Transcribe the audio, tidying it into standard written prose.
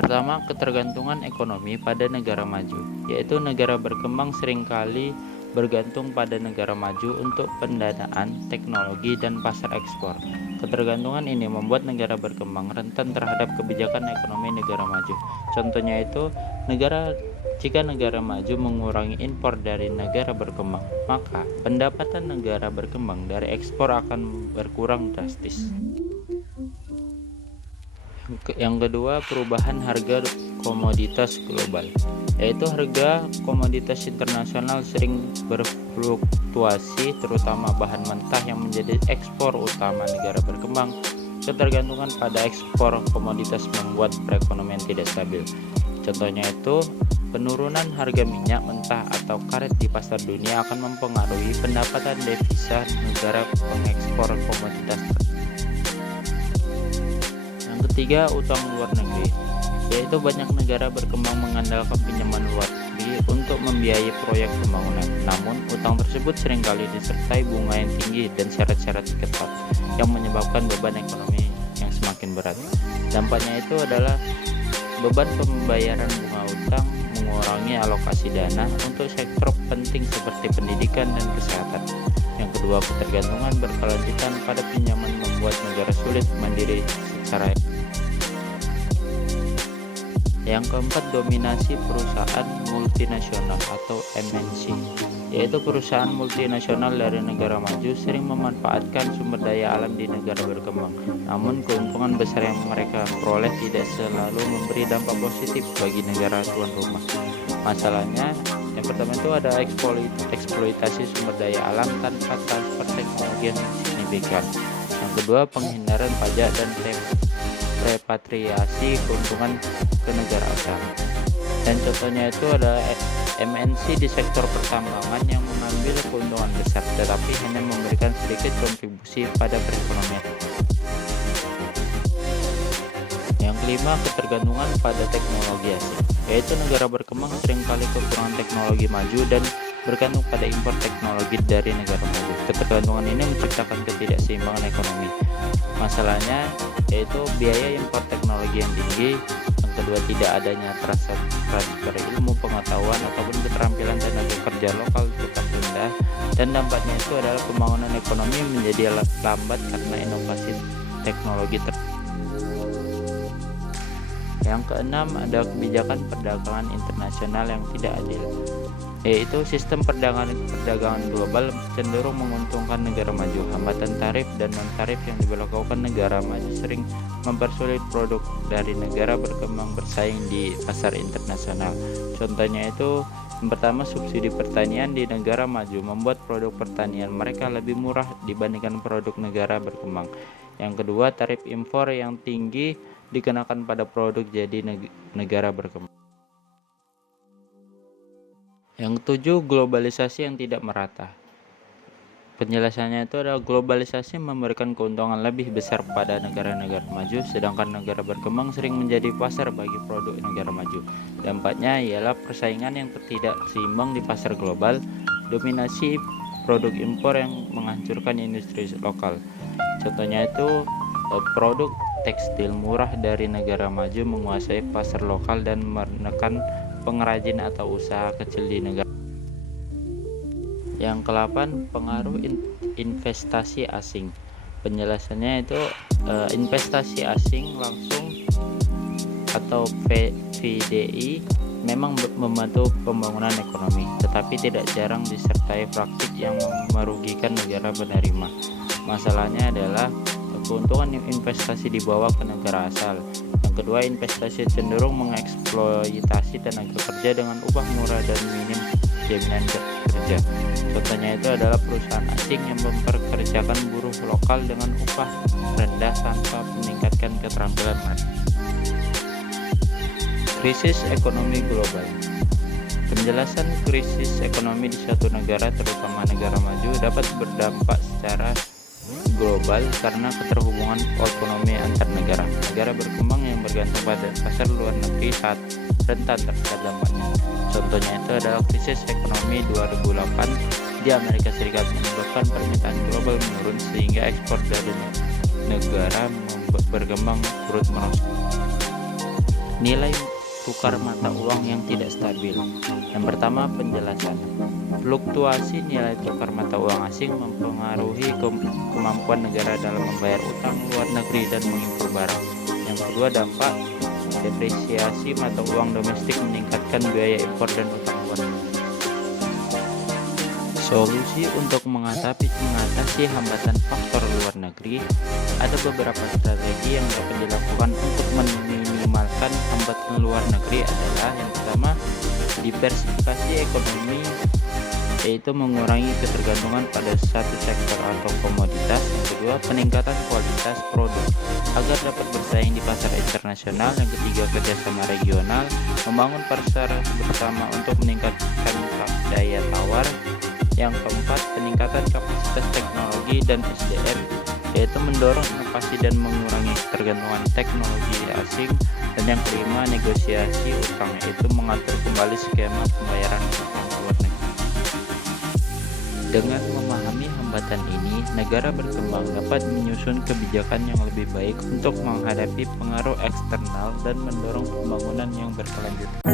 Yang pertama, ketergantungan ekonomi pada negara maju, yaitu negara berkembang seringkali bergantung pada negara maju untuk pendanaan, teknologi, dan pasar ekspor. Ketergantungan ini membuat negara berkembang rentan terhadap kebijakan ekonomi negara maju. Contohnya itu, jika negara maju mengurangi impor dari negara berkembang, maka pendapatan negara berkembang dari ekspor akan berkurang drastis. Yang kedua, perubahan harga komoditas global, yaitu harga komoditas internasional sering berfluktuasi, terutama bahan mentah yang menjadi ekspor utama negara berkembang. Ketergantungan pada ekspor komoditas membuat perekonomian tidak stabil. Contohnya itu, penurunan harga minyak mentah atau karet di pasar dunia akan mempengaruhi pendapatan devisa negara pengekspor komoditas. Ketiga, utang luar negeri, yaitu banyak negara berkembang mengandalkan pinjaman luar negeri untuk membiayai proyek pembangunan. Namun, utang tersebut seringkali disertai bunga yang tinggi dan syarat-syarat ketat yang menyebabkan beban ekonomi yang semakin berat. Dampaknya itu adalah beban pembayaran bunga utang, mengurangi alokasi dana untuk sektor penting seperti pendidikan dan kesehatan. Yang kedua, ketergantungan berkelanjutan pada pinjaman membuat negara sulit mandiri secara. Yang keempat, dominasi perusahaan multinasional atau MNC, yaitu perusahaan multinasional dari negara maju sering memanfaatkan sumber daya alam di negara berkembang. Namun, keuntungan besar yang mereka peroleh tidak selalu memberi dampak positif bagi negara tuan rumah. Masalahnya, yang pertama itu ada eksploitasi sumber daya alam tanpa transfer teknologi yang signifikan. Yang kedua, penghindaran pajak dan repatriasi keuntungan ke negara asal. Dan contohnya itu ada MNC di sektor pertambangan yang mengambil keuntungan besar tetapi hanya memberikan sedikit kontribusi pada perekonomian. Yang kelima, ketergantungan pada teknologi asing, yaitu negara berkembang seringkali kekurangan teknologi maju dan bergantung pada impor teknologi dari negara maju. Ketergantungan ini menciptakan ketidakseimbangan ekonomi. Masalahnya yaitu biaya impor teknologi yang tinggi. Yang kedua, tidak adanya transfer ilmu pengetahuan ataupun keterampilan tenaga kerja lokal tetap rendah, dan dampaknya itu adalah pembangunan ekonomi menjadi lambat karena inovasi teknologi. Yang keenam, ada kebijakan perdagangan internasional yang tidak adil, yaitu sistem perdagangan global cenderung menguntungkan negara maju. Hambatan tarif dan non-tarif yang diberlakukan negara maju sering mempersulit produk dari negara berkembang bersaing di pasar internasional. Contohnya itu, yang pertama, subsidi pertanian di negara maju membuat produk pertanian mereka lebih murah dibandingkan produk negara berkembang. Yang kedua, tarif impor yang tinggi dikenakan pada produk jadi negara berkembang. Yang ketujuh, globalisasi yang tidak merata. Penjelasannya itu adalah globalisasi memberikan keuntungan lebih besar pada negara-negara maju, sedangkan negara berkembang sering menjadi pasar bagi produk negara maju. Dampaknya ialah persaingan yang tidak seimbang di pasar global, dominasi produk impor yang menghancurkan industri lokal. Contohnya itu, produk tekstil murah dari negara maju menguasai pasar lokal dan menekan pengrajin atau usaha kecil di negara. Yang ke-8, pengaruh investasi asing. Penjelasannya itu investasi asing langsung atau VDI memang membantu pembangunan ekonomi, tetapi tidak jarang disertai praktik yang merugikan negara penerima. Masalahnya adalah keuntungan investasi dibawa ke negara asal. Yang kedua, investasi cenderung mengeksploitasi tenaga kerja dengan upah murah dan minim jaminan kerja. Contohnya itu adalah perusahaan asing yang memperkerjakan buruh lokal dengan upah rendah tanpa meningkatkan keterampilan mereka. Krisis ekonomi global. Penjelasan krisis ekonomi di suatu negara, terutama negara maju, dapat berdampak secara global karena keterhubungan ekonomi antar negara. Negara berkembang yang bergantung pada pasar luar negeri saat rentan terhadap dampaknya. Contohnya itu adalah krisis ekonomi 2008 di Amerika Serikat menyebabkan permintaan global menurun sehingga ekspor dari negara berkembang turut merosot. Nilai tukar mata uang yang tidak stabil. Yang pertama, penjelasan. Fluktuasi nilai tukar mata uang asing mempengaruhi kemampuan negara dalam membayar utang luar negeri dan mengimpor barang. Yang kedua, dampak. Depresiasi mata uang domestik meningkatkan biaya impor dan utang luar negeri. Solusi untuk mengatasi hambatan faktor luar negeri, ada beberapa strategi yang dapat dilakukan untuk meminimalkan hambatan luar negeri adalah yang pertama, diversifikasi ekonomi, yaitu mengurangi ketergantungan pada satu sektor atau komoditas. Yang kedua, peningkatan kualitas produk agar dapat bersaing di pasar internasional. Yang ketiga, kerjasama regional, membangun pasar bersama untuk meningkatkan daya tawar. Yang keempat, peningkatan kapasitas teknologi dan SDM, yaitu mendorong inovasi dan mengurangi ketergantungan teknologi asing. Dan yang kelima, negosiasi utang, yaitu mengatur kembali skema pembayaran utang luar negeri. Dengan memahami hambatan ini, negara berkembang dapat menyusun kebijakan yang lebih baik untuk menghadapi pengaruh eksternal dan mendorong pembangunan yang berkelanjutan.